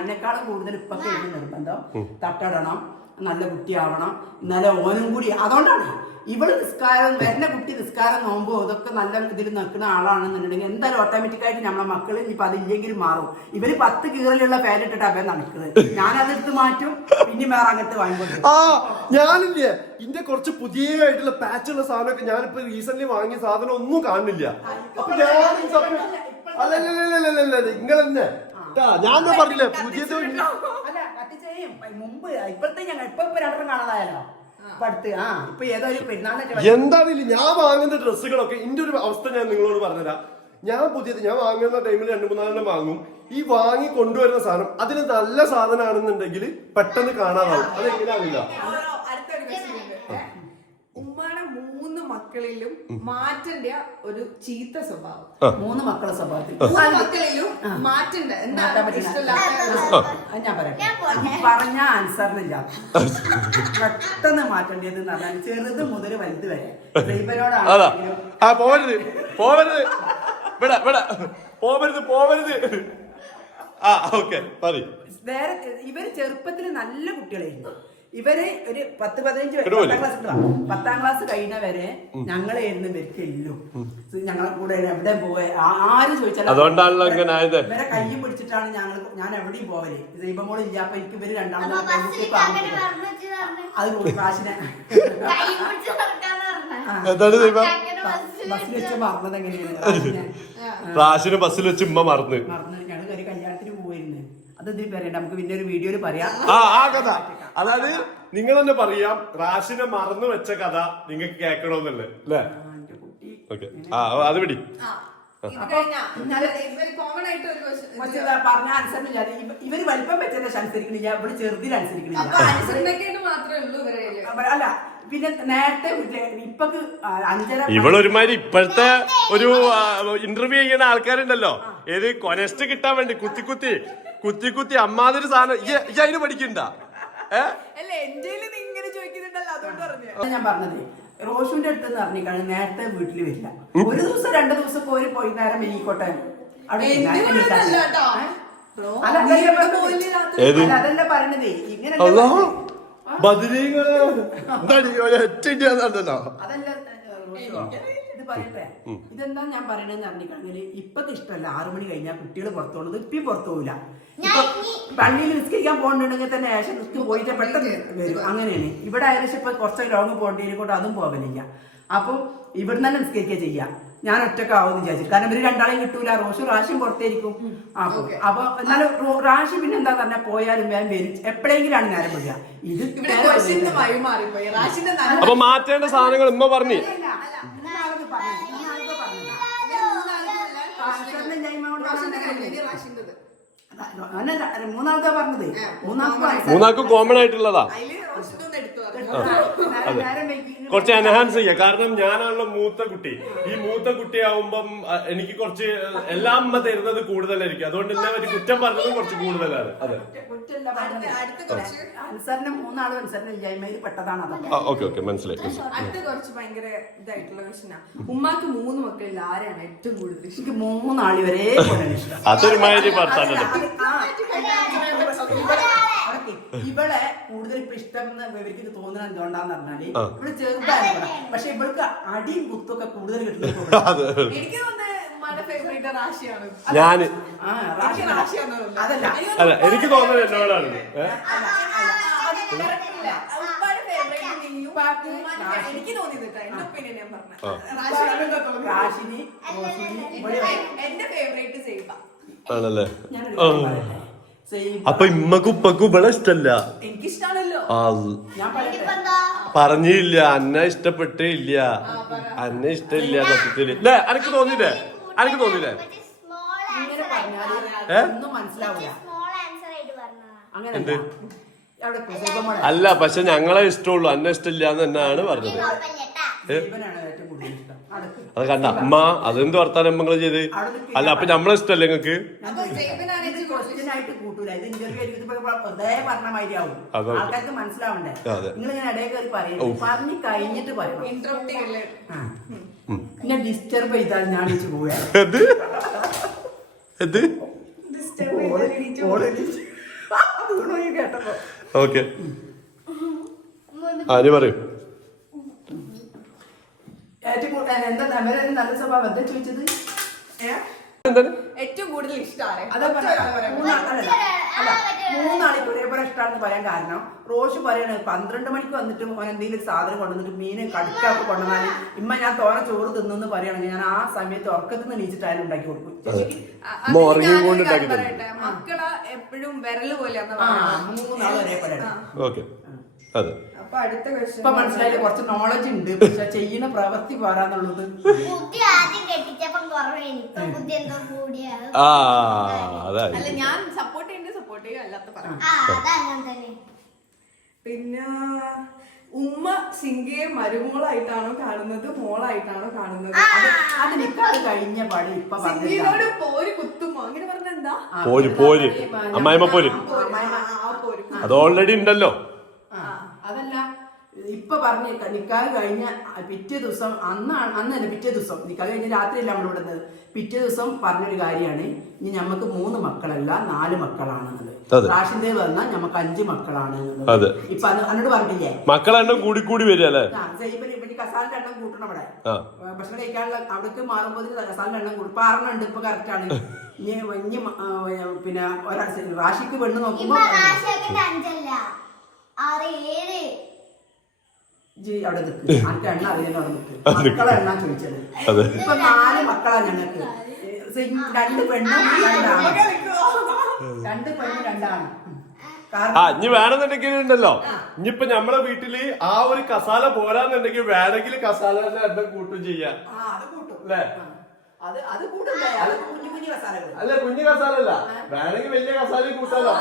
എന്നെക്കാളും കൂടുതൽ ഇപ്പൊക്കെ നിർബന്ധം തട്ടടണം, നല്ല കുട്ടിയാവണം, എന്നാലും ഓനും കൂടി. അതുകൊണ്ടാണ് ഇവള് നിസ്കാരം വരുന്ന കുട്ടി നിസ്കാരം നോമ്പോ ഇതൊക്കെ നല്ല ഇതിൽ നിൽക്കുന്ന ആളാണെന്നുണ്ടെങ്കിൽ എന്തായാലും ഓട്ടോമാറ്റിക്കായിട്ട് നമ്മളെ മക്കള് ഇപ്പൊ അതില്ലെങ്കിലും മാറും. ഇവര് 10 കീറലുള്ള ഫാൻ ഇട്ടിട്ട് അവൻ നടക്കുന്നത്. ഞാനതെടുത്ത് മാറ്റും, പിന്നെ വേറെ അങ്ങനത്തെ വാങ്ങിക്കൊണ്ടു. ഞാനില്ലേ ഇന്റെ കുറച്ച് പുതിയ ആയിട്ടുള്ള പാച്ചുള്ള സാധനമൊക്കെ ഞാനിപ്പോ റീസെന്റ് വാങ്ങിയ സാധനം ഒന്നും കാണുന്നില്ല. അപ്പൊ അല്ലല്ല നിങ്ങളെന്നെ ഞാൻ പറഞ്ഞില്ലേ പുതിയത് അല്ല കത്തിച്ചേയും മുമ്പ് ഇപ്പോഴത്തെ ഞങ്ങൾ ഇപ്പൊ രണ്ടെണ്ണം കാണാതായാലോ. എന്താണില്ല ഞാൻ വാങ്ങുന്ന ഡ്രസ്സുകളൊക്കെ ഇന്റെ ഒരു അവസ്ഥ ഞാൻ നിങ്ങളോട് പറഞ്ഞുതരാം. ഞാൻ വാങ്ങുന്ന ടൈമിൽ 2-3 വാങ്ങും. ഈ വാങ്ങി കൊണ്ടുവരുന്ന സാധനം അതിന് നല്ല സാധനമാണെന്നുണ്ടെങ്കിൽ പെട്ടെന്ന് കാണാതാവും. അതെങ്ങനെയാവില്ല. ഉമ്മാടെ 3 മക്കളിലും മാറ്റന്റെ ഒരു ചീത്ത സ്വഭാവം. 3 മക്കളെ സ്വഭാവത്തിൽ 3 മക്കളിലും മാറ്റണ്ട എന്താ ഞാൻ പറയട്ടെ. പറഞ്ഞ ആൻസറിനില്ല, പെട്ടെന്ന് മാറ്റേണ്ടത് എന്ന് പറഞ്ഞാൽ ചെറുത് മുതൽ വലുത് വരെ പോവരുത്. വേറെ ഇവര് ചെറുപ്പത്തിൽ നല്ല കുട്ടികളായിരുന്നു. ഇവര് ഒരു 10-15 ക്ലാസ് കഴിഞ്ഞവരെ ഞങ്ങളായിരുന്നു ഇവർക്കെല്ലോ. ഞങ്ങളെ കൂടെ എവിടെ പോവേ ആരും ചോദിച്ചാലും ഇവരെ കയ്യും പിടിച്ചിട്ടാണ് ഞാൻ എവിടെയും പോവല്. ദൈവമോൾ ഇല്ല. അപ്പൊ എനിക്ക് ഇവര് രണ്ടാമത് അത് റാഷിനെ ബസ്സിൽ വെച്ച് മറന്നത് എങ്ങനെയാണ്? റാഷിന് ബസ്സിൽ വെച്ച് ഉമ്മ മറന്ന് ഞങ്ങൾ ഒരു കല്യാണത്തിന് പോയിരുന്നു. അത് ഇതിൽ പറയണ്ട, നമുക്ക് പിന്നെ ഒരു വീഡിയോയില് പറയാം. ആ കഥ അതായത് നിങ്ങൾ തന്നെ പറയാം. റാഷിനെ മറന്നു വെച്ച കഥ നിങ്ങൾക്ക് കേൾക്കണമെന്നല്ലേ അല്ലേ? ഓക്കെ, അത് പിടി. പറഞ്ഞ അനുസരിച്ചില്ല. ഇവര് വലിപ്പം വെച്ചത് അനുസരിക്കണില്ല, ഇവിടെ ചെറുതിൽ അനുസരിക്കണില്ല. അല്ല പിന്നെ നേരത്തെ ഇപ്പൊക്ക് 5:30 ഇവളൊരുമാതിരി ഇപ്പോഴത്തെ ഒരു ഇന്റർവ്യൂ ചെയ്യുന്ന ആൾക്കാരുണ്ടല്ലോ ഏത് കൊനസ്റ്റ് കിട്ടാൻ വേണ്ടി കുത്തി അമ്മാതിരി സാധനം ഈ അതിന് പഠിക്കണ്ട അല്ല എന്റെ നീ ഇങ്ങനെ ചോദിക്കുന്നുണ്ടല്ലോ അതുകൊണ്ട് പറഞ്ഞു ഞാൻ പറഞ്ഞത് റോഷുവിന്റെ അടുത്ത് പറഞ്ഞിക്കാണ് നേരത്തെ വീട്ടിൽ വരില്ല. ഒരു ദിവസം 2 ദിവസം പോയി നേരം വെലിക്കോട്ടെ അതല്ല പറയണതേ ഇങ്ങനെ അതല്ല ഇത് പറയട്ടെ ഇതെന്താ ഞാൻ പറയണെന്ന് അറിഞ്ഞിക്കാണെങ്കിൽ ഇപ്പത്തെ ഇഷ്ടമല്ല 6 മണി കഴിഞ്ഞാൽ കുട്ടികൾ പുറത്തു പോകുന്നത് ഇപ്പം പുറത്തു പോകില്ല. ഇപ്പൊ പള്ളിയിൽ നിസ്കരിക്കാൻ പോകണമെങ്കിൽ തന്നെ ഏശം നിസ്ക് പോയിട്ട് പെട്ടെന്ന് വരും. അങ്ങനെയാണ് ഇവിടെ ഏകദേശം ഇപ്പൊ കുറച്ച് ലോങ് പോകേണ്ടതിനെ കൊണ്ട് അതും പോകലില്ല. അപ്പം ഇവിടെ തന്നെ നിസ്കരിക്കുക ചെയ്യാം. ഞാൻ ഒറ്റക്കാവുമെന്ന് വിചാരിച്ചു. കാരണം ഇവര് രണ്ടാളെയും കിട്ടൂല. റാഷിയും പുറത്തേരിക്കും. അപ്പൊ എന്നാലും റാഷി പിന്നെ എന്താ പറഞ്ഞാൽ പോയാലും വേഗം വരും. എപ്പോഴെങ്കിലാണ് നേരം വരിക. ഇത് അപ്പൊ മാറ്റേണ്ട സാധനങ്ങൾ ഉമ്മ പറഞ്ഞു. മൂന്നാമത്തെ പറഞ്ഞത് മൂന്നാൾക്ക് കോമൺ ആയിട്ടുള്ളതാ. കുറച്ച് എൻഹാൻസ് ചെയ്യാം. കാരണം ഞാനാണല്ലോ മൂത്ത കുട്ടി. ഈ മൂത്ത കുട്ടിയാവുമ്പം എനിക്ക് കുറച്ച് എല്ലാം അമ്മ തരുന്നത് കൂടുതലായിരിക്കും. അതുകൊണ്ട് എന്നെ പറ്റി കുറ്റം പറഞ്ഞതും കുറച്ച് കൂടുതലാണ്. അതെ അനുസരണ 3 ആളും അനുസരണ ഇല്ലായ്മയിൽ പെട്ടതാണ്. ഓക്കെ മനസ്സിലായി. അടുത്ത കുറച്ച് ഭയങ്കര ഇതായിട്ടുള്ള ക്വസ്റ്റ്യനാ. ഉമ്മാക്ക് 3 മക്കളിൽ ആരെയാണ് ഏറ്റവും കൂടുതൽ ഇഷ്ടം? എനിക്ക് 3 ആളി വരെ ഇഷ്ടം. അതൊരു മാതിരി ഭർത്താവല്ലേ. ഇവളെ കൂടുതൽ ഇപ്പൊ ഇഷ്ടം ഇവർക്ക് തോന്നുന്നത് എന്തുകൊണ്ടാന്ന് പറഞ്ഞാല് ഇവള് ചെറുതായിരുന്നു. പക്ഷെ ഇവൾക്ക് അടിയും കുത്തൊക്കെ കൂടുതൽ കിട്ടുന്നത്. എനിക്ക് ഞാന് അതല്ല അല്ല എനിക്ക് തോന്നുന്നത് എന്നോടാണ്. എനിക്ക് തോന്നിയത് എന്റെ ഒപ്പീനിയൻ ഞാൻ പറഞ്ഞു. എന്റെ ഫേവറേറ്റ് സേബ ആണല്ലേ. അപ്പൊ ഇമ്മക്കും ഉപ്പക്കും ഇവിടെ ഇഷ്ടല്ല. എനിക്കിഷ്ടാണല്ലോ. പറഞ്ഞില്ല അന്നെ ഇഷ്ടപ്പെട്ടേ ഇല്ല. അന്നെ ഇഷ്ടമില്ല സത്യത്തില്. അല്ലേ അനക്ക് തോന്നില്ലേ? അനക്ക് തോന്നില്ലേ? എന്ത് അല്ല പക്ഷെ ഞങ്ങളെ ഇഷ്ടമുള്ളൂ അന്നെ ഇഷ്ടമില്ല എന്ന് തന്നെയാണ് പറഞ്ഞത്. അത് കണ്ട അമ്മ അതെന്ത് വർത്താനം നിങ്ങൾ ചെയ്ത്. അല്ല അപ്പൊ നമ്മളെ ഇഷ്ടല്ലേ നിങ്ങക്ക്? മനസ്സിലാവണ്ടേ നിങ്ങൾ ഇങ്ങനെ ഇടയിൽ കയറി പറയും. പറഞ്ഞു കഴിഞ്ഞിട്ട് പറയണം. പിന്നെ ഡിസ്റ്റർബ് ചെയ്താൽ ഞാൻ പോവുക. കേട്ടപ്പോ ഓക്കെ ആര് പറയും? എന്താ നല്ല സ്വഭാവം എന്താ ചോദിച്ചത്? ഏറ്റവും കൂടുതൽ ഇഷ്ടമാണ്. മൂന്നാളെ ഒരേപോലെ ഇഷ്ടമാണെന്ന് പറയാൻ കാരണം റോഷ് പറയണ 12 മണിക്ക് വന്നിട്ട് എന്തെങ്കിലും സാധനം കൊണ്ടുവന്നിട്ട് മീന് കടുക്കൊക്കെ കൊണ്ടുവന്നാല് ഇമ്മ ഞാൻ തോനെ ചോറ് തിന്നു പറയണെങ്കിൽ ഞാൻ ആ സമയത്ത് ഉറക്കത്തിൽ നിന്ന് നീച്ചിട്ടായാലും ഉണ്ടാക്കി കൊടുക്കും. മക്കളെ എപ്പോഴും വിരല് പോലെ 3 ആൾ ഒരേപോലെ. അപ്പൊ അടുത്ത ക്വസ്റ്റ്യൻ ഇപ്പൊ മനസ്സിലായില്ല. കുറച്ച് നോളജ് ഉണ്ട് പക്ഷെ ചെയ്യുന്ന പ്രവൃത്തി പോരാന്നുള്ളത്. അല്ല ഞാൻ സപ്പോർട്ട് ചെയ്യും അല്ലാത്ത പറഞ്ഞു. പിന്നെ ഉമ്മ സിംഗയെ മരുമോളായിട്ടാണോ കാണുന്നത് മോളായിട്ടാണോ കാണുന്നത്? അത് നിക്കാതെ കഴിഞ്ഞ പാടി ഇപ്പൊ സിംഗിനോട് പോര് കുത്തുമോ അങ്ങനെ പറഞ്ഞ എന്താ? പോര് അമ്മായിമ്മ പോര് അത് ഓൾറെഡി ഉണ്ടല്ലോ. അതല്ല ഇപ്പൊ പറഞ്ഞ നിക്കാഹ് കഴിഞ്ഞ പിറ്റേ ദിവസം അന്ന് പിറ്റേ ദിവസം നിക്കാഹ് കഴിഞ്ഞ രാത്രിയല്ല നമ്മളിവിടെ പിറ്റേ ദിവസം പറഞ്ഞൊരു കാര്യമാണ് ഇനി ഞമ്മക്ക് 3 മക്കളല്ല 4 മക്കളാണെന്നുള്ളത്. റാഷിന്റെ വന്നാൽ ഞമ്മക്ക് 5 മക്കളാണ്. ഇപ്പൊ എന്നോട് പറഞ്ഞില്ലേ മക്കളെണ്ണം കൂടി കൂടി വരികയല്ലേ? കസാലിന്റെ എണ്ണം കൂട്ടണം. അവിടെ ഭക്ഷണം കഴിക്കാനുള്ള അവിടേക്ക് മാറുമ്പോൾ കസാലിന്റെ എണ്ണം കൂട്ടും. 6 ഉണ്ട് ഇപ്പൊ കറക്റ്റ് ആണ്. ഇനി പിന്നെ റാഷിക്ക് പെണ്ണ് നോക്കുമ്പോ അവിടെ നിൽക്ക്. ആർക്ക് എണ്ണ അറിയാൻ അവിടെ നിൽക്ക്. മക്കളെ എണ്ണ ചോദിച്ചത്. ഇപ്പൊ 4 മക്കളാ ഞങ്ങൾക്ക്. 2 പെണ്ണും 2 ആണും. 2 പെണ്ണും 2 ആണും. ഇനി വേണമെന്നുണ്ടെങ്കിൽ ഉണ്ടല്ലോ ഇനിയിപ്പൊ നമ്മളെ വീട്ടില് ആ ഒരു കസാല പോരാന്നുണ്ടെങ്കിൽ വേണമെങ്കിൽ കസാലന്റെ എണ്ണം കൂട്ടും ചെയ്യാം. അല്ലേ? അല്ല കുഞ്ഞു കസാല അല്ല വേണമെങ്കിൽ വലിയ കസാലയും കൂട്ടാലോ.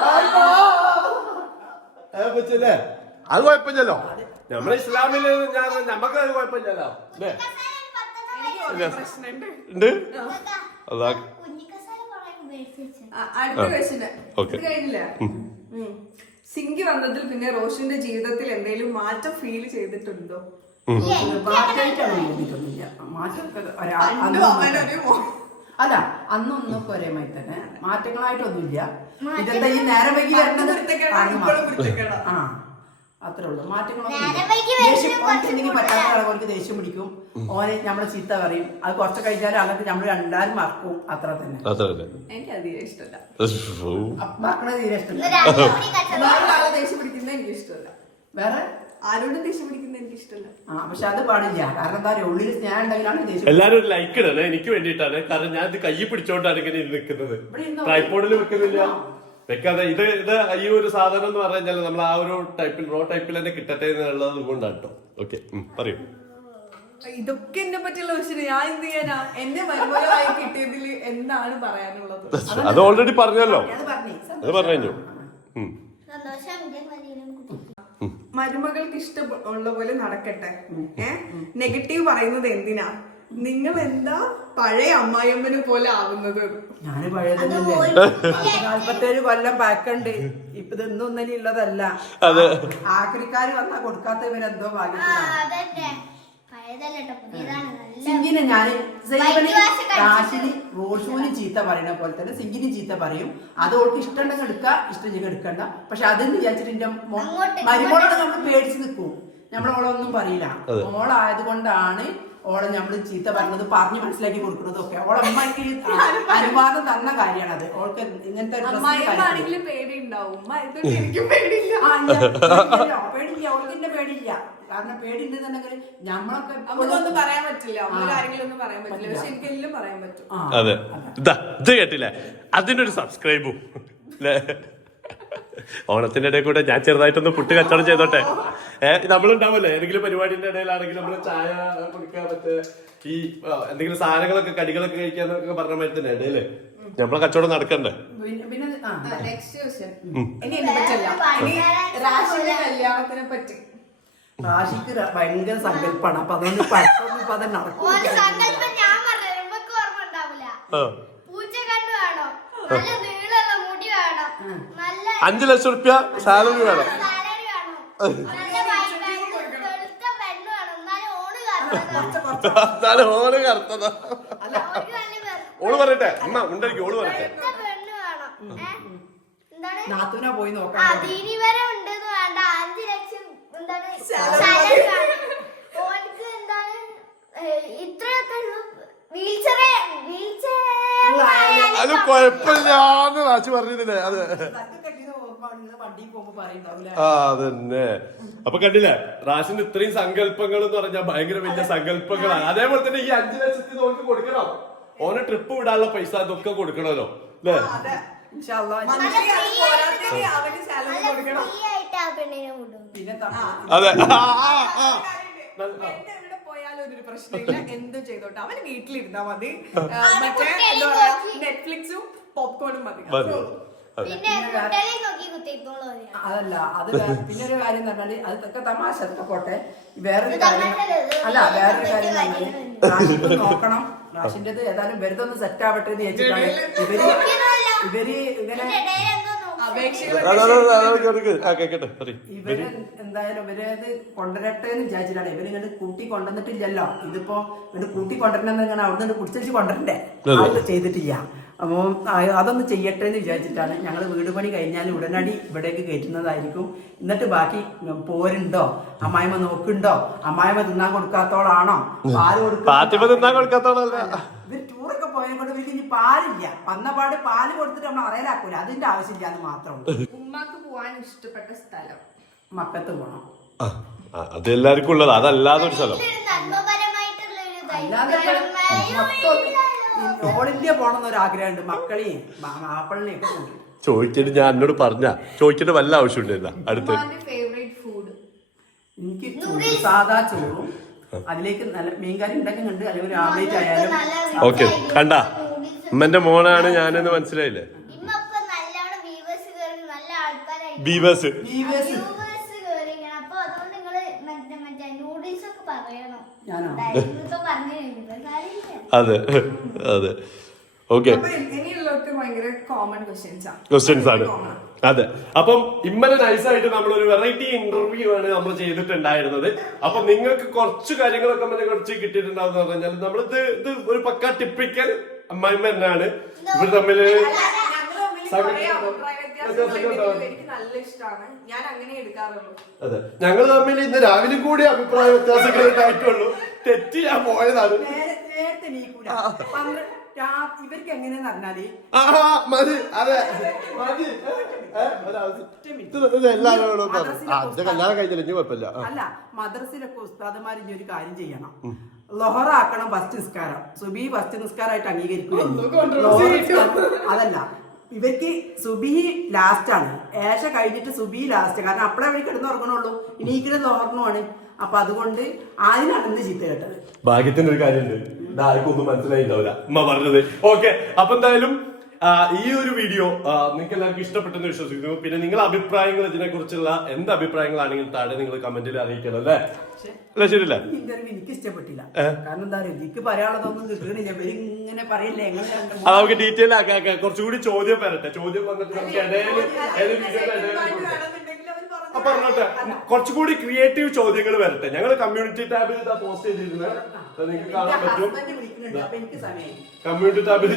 പറ്റല്ലേ? അത് കുഴപ്പമില്ലല്ലോ. നമ്മളെ ഇസ്ലാമില് നമുക്ക് അത് കുഴപ്പമില്ലല്ലോ അല്ലേ? പ്രശ്നമുണ്ട്. ഉണ്ട് അതാ. അടുത്ത ക്വസ്റ്റ്യൻ Okay. കഴിഞ്ഞില്ല. സിങ്കി വന്നതിൽ പിന്നെ റോഷന്റെ ജീവിതത്തിൽ എന്തെങ്കിലും മാറ്റം ഫീൽ ചെയ്തിട്ടുണ്ടോ? മാറ്റമായിട്ടാണ് തോന്നിയിട്ടൊന്നുമില്ല. മാറ്റമൊക്കെ അല്ല അന്നൊന്നൊക്കെ ഒരേ മാതിരി തന്നെ, മാറ്റങ്ങളായിട്ടൊന്നുമില്ല. ഇതെന്താ ഈ നേരം വൈകി വരുന്നത്? ആ അത്രേ ഉള്ളൂ. മാറ്റങ്ങളൊന്നും എന്തെങ്കിലും പറ്റാത്ത ആളുകൾക്ക് ദേഷ്യം പിടിക്കും, ഓനെ നമ്മളെ ചീത്ത പറയും. അത് കുറച്ച് കഴിഞ്ഞാൽ അങ്ങനത്തെ നമ്മൾ രണ്ടാരും മറക്കും. അത്ര തന്നെ. എനിക്ക് അധികം ഇഷ്ടമല്ല. മറക്കണ തീരെ ഇഷ്ടമല്ല. ദേഷ്യം പിടിക്കുന്നത് എനിക്ക് ഇഷ്ടമല്ല. വേറെ ആരോടും ദേഷ്യം പിടിക്കുന്നത് എനിക്ക് ഇഷ്ടമല്ല. പക്ഷെ അത് പാടില്ല. കാരണം എന്താ പറയുക, ഉള്ളിൽ സ്നേഹം ഉണ്ടെങ്കിലാണ് ദേഷ്യം. എല്ലാരും ഒരു ലൈക്ക് ഇടണേ, എനിക്ക് വേണ്ടിയിട്ടാണ്. കാരണം ഞാൻ ഇത് കൈ പിടിച്ചോണ്ടാണ് ഇങ്ങനെ നിൽക്കുന്നത്. ട്രൈപോഡിൽ വെക്കുന്നില്ല, വെക്കാതെ. ഇത് ഈ ഒരു സാധനം എന്ന് പറഞ്ഞാൽ നമ്മൾ ആ ഒരു ടൈപ്പിൽ റോ ടൈപ്പിൽ തന്നെ കിട്ടട്ടെ എന്നുള്ളത് കൊണ്ടാണ് കേട്ടോ. ഓക്കെ, പറയൂ. ഇതൊക്കെ എന്നെ പറ്റിയുള്ള ക്വസ്റ്റ്യൻ. ഞാൻ എന്ത് ചെയ്യാനാ? എന്നെ മരുമകളായി കിട്ടിയതിൽ എന്താണ് പറയാനുള്ളത്? അത് ഓൾറെഡി പറഞ്ഞല്ലോ, അത് പറഞ്ഞു. മരുമകൾക്ക് ഇഷ്ടമുള്ള പോലെ നടക്കട്ടെ. നെഗറ്റീവ് പറയുന്നത് എന്തിനാ? നിങ്ങൾ എന്താ പഴയ അമ്മായിയമ്മനെ പോലെ ആവുന്നത്? ഞാന് പഴയതല്ലേ, 47 കൊല്ലം പാക്കുണ്ട്. ഇപ്പൊ ഇതൊന്നും ഒന്നും ഉള്ളതല്ല. ആക്രിക്കാര് വന്നാ കൊടുക്കാത്തവരെന്തോ ഭാഗ്യത്തിലാണ്. സിങ്കിനെ ഞാന് രാശിനി റോഷുവിന് ചീത്ത പറയണ പോലെ തന്നെ സിങ്കിന് ചീത്ത പറയും. അത് ഓൾക്ക് ഇഷ്ടമുണ്ടെങ്കിൽ എടുക്കുക, ഇഷ്ടമില്ലെങ്കിൽ എടുക്കണ്ട. പക്ഷെ അതെന്ന് വിചാരിച്ചിട്ട് എന്റെ മരുമോളോട് നമ്മൾ പേടിച്ച് നിൽക്കും. നമ്മളോളൊന്നും പറയില്ല. ഓളായത് കൊണ്ടാണ് ഓളെ നമ്മള് ചീത്ത പറഞ്ഞത് പറഞ്ഞ് മനസ്സിലാക്കി കൊടുക്കുന്നതൊക്കെ. ഓളെ അമ്മയ്ക്ക് അനുവാദം തന്ന കാര്യമാണ് അത്. ഓൾക്ക് ഇങ്ങനത്തെ പേടിയില്ല. ഓൾക്ക് എന്നെ പേടിയില്ല. കാരണം പേടിണ്ടെന്നുണ്ടെങ്കിൽ നമ്മളൊക്കെ നമുക്കൊന്നും പറയാൻ പറ്റില്ല. കാര്യങ്ങളൊന്നും പറയാൻ പറ്റില്ല. പക്ഷെ എനിക്ക് എല്ലാം പറയാൻ പറ്റും. അതെ, ഇത് കേട്ടില്ലേ? അതിനൊരു സബ്സ്ക്രൈബും അല്ലേ? ഓണത്തിന്റെ ഇടയിൽ കൂടെ ഞാൻ ചെറുതായിട്ടൊന്ന് പുട്ട് കച്ചവടം ചെയ്തോട്ടെ. നമ്മളുണ്ടാവല്ലേ ഏതെങ്കിലും പരിപാടിന്റെ ഇടയിലാണെങ്കിൽ നമ്മള് ചായ കുടിക്കാൻ പറ്റേ ഈ എന്തെങ്കിലും സാധനങ്ങളൊക്കെ കടികളൊക്കെ കഴിക്കാന്നൊക്കെ പറഞ്ഞ മാതിരി തന്നെ ഇടയില് നമ്മളെ കച്ചവടം നടക്കണ്ടേ? കല്യാണത്തിനെ പറ്റി റാഷിക്ക് ഭയങ്കര സങ്കല്പാണ്. അപ്പൊ അതൊന്നും പഠിത്തമൊന്നും ഇപ്പൊ അത് നടക്കും. 5 ലക്ഷം റുപ്യ സാലറി വേണം. ഓള് കറുത്തതാ. ഓള് പറയട്ടെ, അമ്മ ഉണ്ടായിരിക്കും. ഓള് പറയട്ടെ. നാത്തൂനാ പോയി നോക്കാം. അത് കൊഴപ്പില്ലാന്ന് റാശി പറഞ്ഞില്ലേ? അത് അതന്നെ. അപ്പൊ കണ്ടില്ലേ, റാഷിന്റെ ഇത്രയും സങ്കല്പങ്ങൾ എന്ന് പറഞ്ഞാൽ ഭയങ്കര വലിയ സങ്കല്പങ്ങളാണ്. അതേപോലെ തന്നെ ഈ 5 ലക്ഷത്തിന് നോക്കി കൊടുക്കണം. ഓന് ട്രിപ്പ് വിടാനുള്ള പൈസ അതൊക്കെ കൊടുക്കണല്ലോ അല്ലേ? അതെ. പോയാലൊരു പ്രശ്നമില്ല, എന്തും ചെയ്തോട്ടെ. അവന് വീട്ടിലിരുന്നാ മതി. മറ്റേ നെറ്റ്ഫ്ലിക്സും പോപ്കോണും മതി. അതല്ല, അത് പിന്നെ ഒരു കാര്യം എന്ന് പറഞ്ഞാല് അതൊക്കെ തമാശ പോട്ടെ. വേറൊരു കാര്യം വേറൊരു കാര്യം എന്ന് പറഞ്ഞാല് റാഷിക്ക് നോക്കണം. റാഷിന്റേത് ഏതായാലും വെറുതൊന്ന് സെറ്റ് ആവട്ടെ എന്ന് വെച്ചിട്ടാണ് ഇവര് ഇങ്ങനെ ഇവര് എന്തായാലും ഇവരത് കൊണ്ടുവരട്ടെ എന്ന് വിചാരിച്ചിട്ടാണ്. ഇവരിങ്ങോട്ട് കൂട്ടി കൊണ്ടുവന്നിട്ടില്ലല്ലോ. ഇതിപ്പോ ഇങ്ങോട്ട് കൂട്ടി കൊണ്ടുവരണമെന്ന് ഇങ്ങനെ അവിടെ നിന്ന് കുടിച്ചു കൊണ്ടുവരണ്ടേ, അത് ചെയ്തിട്ടില്ല. അപ്പോൾ അതൊന്ന് ചെയ്യട്ടെ എന്ന് വിചാരിച്ചിട്ടാണ്. ഞങ്ങൾ വീട് പണി കഴിഞ്ഞാൽ ഉടനടി ഇവിടേക്ക് കയറ്റുന്നതായിരിക്കും. എന്നിട്ട് ബാക്കി പോരുണ്ടോ, അമ്മായിമ്മ നോക്കുണ്ടോ, അമ്മായിമ്മ തിന്നാൻ കൊടുക്കാത്തോളാണോ, പാല് കൊടുക്കാത്തോളല്ല. ഇവർ ടൂറൊക്കെ പോയതുകൊണ്ട് വീട്ടിൽ ഇനി പാലില്ല. വന്നപാട് പാല് കൊടുത്തിട്ട് നമ്മൾ അറിയലാക്കൂല. അതിന്റെ ആവശ്യമില്ല എന്ന് മാത്രമുള്ളൂ. ഉമ്മാക്ക് പോവാൻ ഇഷ്ടപ്പെട്ട സ്ഥലം മക്കത്ത് പോണം. അത് എല്ലാവർക്കും ഉള്ളത്. അതല്ലാതെ ഒരു സ്ഥലം ഓൾ ഇന്ത്യ പോണെന്നൊരു ആഗ്രഹമുണ്ട്. മക്കളെയും മാപ്പിളിനെയും ഒക്കെ കൊണ്ട് ചോദിച്ചിട്ട് ഞാൻ എന്നോട് ചോദിച്ചിട്ട് വല്ല ആവശ്യമുണ്ടായിരുന്ന അടുത്ത്. എനിക്ക് സാധാ ചോറും അതിലേക്ക് നല്ല മീൻകറി ഉണ്ടാക്കുന്നുണ്ട്, അല്ലെങ്കിൽ ഒരു ആംലേറ്റ് ആയാലും. ഓക്കെ, കണ്ട അമ്മന്റെ മോനാണ് ഞാനെന്ന് മനസ്സിലായില്ലേ? അതെ അതെ ഓക്കെ അപ്പൊ ഇനിയുള്ളതൊക്കെ ഭയങ്കര കോമൺ ക്വസ്റ്റ്യൻസ് ആണ്. ക്വസ്റ്റ്യൻസ് ആണ്. Common. അതെ അപ്പം ഇമ്മനെ നൈസായിട്ട് നമ്മളൊരു വെറൈറ്റി ഇന്റർവ്യൂ ആണ് നമ്മൾ ചെയ്തിട്ടുണ്ടായിരുന്നത്. അപ്പൊ നിങ്ങൾക്ക് കുറച്ച് കാര്യങ്ങളൊക്കെ ഇമ്മനെ കുറച്ച് കിട്ടിയിട്ടുണ്ടാവുന്ന പറഞ്ഞാൽ നമ്മളിത് ഇത് ഒരു പക്ക ടിപ്പിക്കൽ അമ്മായിമ്മ തന്നെയാണ്. ഇവർ തമ്മില് ഞങ്ങള് തമ്മില് കുറേ അഭിപ്രായ വ്യത്യാസങ്ങളുണ്ടെങ്കിലും എനിക്ക് നല്ല ഇഷ്ടമാണ്. ഞാൻ അങ്ങനെ എടുക്കാറുള്ളൂ. അതെ ഞങ്ങൾ തമ്മിൽ ഇന്ന് രാവിലെ കൂടി അഭിപ്രായ വ്യത്യാസങ്ങൾ ഉണ്ടായിട്ടുള്ളൂ. തെറ്റി ഞാൻ പോയതാണ്. നേരത്തെ നീക്കൂല ഇവർക്ക് എങ്ങനെയാന്ന് പറഞ്ഞാല് മതി അതെ മതി എല്ലാവരോടും കല്യാണം കഴിഞ്ഞില്ല കുഴപ്പമില്ല. അല്ല മദ്രസിലൊക്കെ ഉസ്താദുമാർ ഇനി ഒരു കാര്യം ചെയ്യണം. ലൊഹറാക്കണം ഫസ്റ്റ് നിസ്കാരം. സുബി ഫസ്റ്റ് നിസ്കാരമായിട്ട് അംഗീകരിക്കുക. അതല്ല ഇവർക്ക് സുബി ലാസ്റ്റ് ആണ്. ഏഷ കഴിഞ്ഞിട്ട് സുബി ലാസ്റ്റ്. കാരണം അപ്പഴേ അവർ കിടന്നുറങ്ങണുള്ളൂ. ഇനീക്കിടെ ലോഹറിനുമാണ്. അപ്പൊ അതുകൊണ്ട് അതിനാണ് ഇന്ന് ചീത്ത കേട്ടത്. ഭാഗ്യത്തിന്റെ ഒരു കാര്യമുണ്ട്. ആർക്കും ഒന്നും മനസ്സിലായിണ്ടാവില്ല ഉമ്മ പറഞ്ഞത്. ഓക്കെ അപ്പൊ എന്തായാലും ഈ ഒരു വീഡിയോ നിങ്ങൾക്ക് എല്ലാവർക്കും ഇഷ്ടപ്പെട്ടെന്ന് വിശ്വസിക്കുന്നു. പിന്നെ നിങ്ങളുടെ അഭിപ്രായങ്ങൾ ഇതിനെ കുറിച്ചുള്ള എന്ത് അഭിപ്രായങ്ങളാണെങ്കിലും താഴെ നിങ്ങൾ കമന്റിൽ അറിയിക്കണം അല്ലേ? അല്ല ശരിയല്ല ഇന്റർവ്യൂ എനിക്ക് ഇഷ്ടപ്പെട്ടില്ല. കാരണം എന്താ പറയുക എനിക്ക് പറയാനുള്ളതൊന്നും കിട്ടണില്ല. ഇവരിങ്ങനെ പറയില്ലേ എങ്ങനെ അത് നമുക്ക് ഡീറ്റെയിൽ ആക്കാം. കുറച്ചുകൂടി ചോദ്യം വരട്ടെ. ചോദ്യം വന്നിട്ട് നമുക്ക് പറഞ്ഞോട്ടെ കുറച്ചുകൂടി ക്രിയേറ്റീവ് ചോദ്യങ്ങൾ വരട്ടെ. ഞങ്ങൾ കമ്മ്യൂണിറ്റി ടാബിൽ ഇതാ പോസ്റ്റ് ചെയ്തിരുന്നത് നിങ്ങൾക്ക് കാണാൻ പറ്റും. കമ്മ്യൂണിറ്റി ടാബിൽ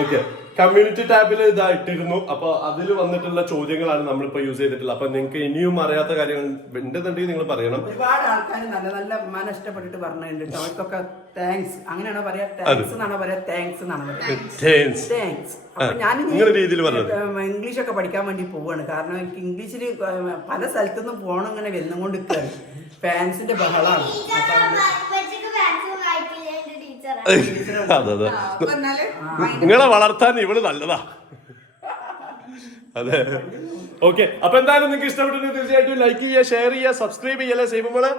ഓക്കെ കമ്മ്യൂണിറ്റി ടാബിൽ ഇതാ ഇട്ടിരുന്നു. അപ്പൊ അതിൽ വന്നിട്ടുള്ള ചോദ്യങ്ങളാണ് നമ്മളിപ്പോ യൂസ് ചെയ്തിട്ടുള്ളത്. അപ്പൊ നിങ്ങൾക്ക് ഇനിയും അറിയാത്ത കാര്യങ്ങൾ ഉണ്ടെന്നുണ്ടെങ്കിൽ നിങ്ങൾ പറയണം. ഒരുപാട് ആൾക്കാർ നല്ല നല്ല മന ഇഷ്ടപ്പെട്ടിട്ട് പറഞ്ഞിട്ടുണ്ട്. അവർക്കൊക്കെ താങ്ക്സ്. അങ്ങനെയാണോ പറയാ? താങ്ക്സ് എന്നാണോ പറയാ? താങ്ക്സ് എന്നാണ് പറയാ? താങ്ക്സ്. അപ്പൊ ഞാൻ ഇംഗ്ലീഷ് ഒക്കെ പഠിക്കാൻ വേണ്ടി പോവാണ്. കാരണം എനിക്ക് ഇംഗ്ലീഷിൽ പല സ്ഥലത്തുനിന്നും പോകണം ഇങ്ങനെ വരുന്നുകൊണ്ട് നിൽക്കുകയാണ്. ഫാൻസിന്റെ ബഹളാണ്. അതെ നിങ്ങളെ വളർത്താൻ ഇവള് നല്ലതാ. അതെ ഓക്കെ അപ്പൊ എന്തായാലും നിങ്ങൾക്ക് ഇഷ്ടപ്പെട്ടെങ്കിൽ തീർച്ചയായിട്ടും ലൈക്ക് ചെയ്യുക, ഷെയർ ചെയ്യുക, സബ്സ്ക്രൈബ് ചെയ്യല്ലേ സേവ് മോളെ.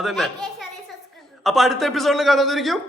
അതന്നെ. അപ്പൊ അടുത്ത എപ്പിസോഡിൽ കാണാതിരിക്കും.